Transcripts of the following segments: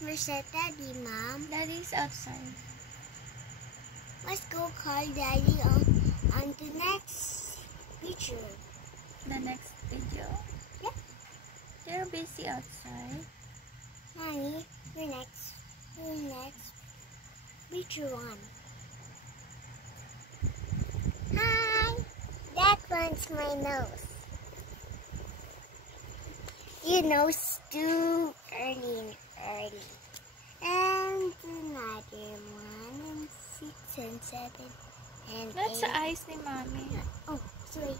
Where's Daddy, Mom? Daddy's outside. Let's go call Daddy on the next picture. The next video? Yeah. They're busy outside. Mommy, you're next. You're next. Picture one. Hi. That one's my nose. Your nose too early. And another one, and 6 and 7 and That's 8. the eyes ni Mommy. Oh, sorry.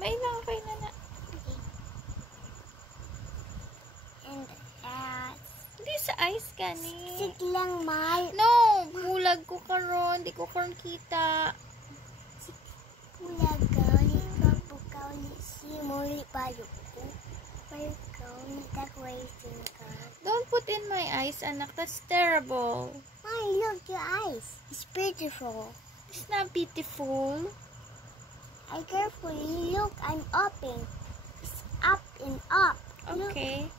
May lang, okay na. Okay. And Hindi sa eyes gani. sig lang, Mal. No, bulag ko karon, di ko karon kita. Pulag ka, ulit ka, buka, ulit si Mori, payo ko. Payo ka, ulit ako racing ka. Don't put in my eyes, anak. That's terrible. Mommy, look, your eyes. It's beautiful. It's not beautiful. I carefully look, I'm open. It's up and up. Look. Okay.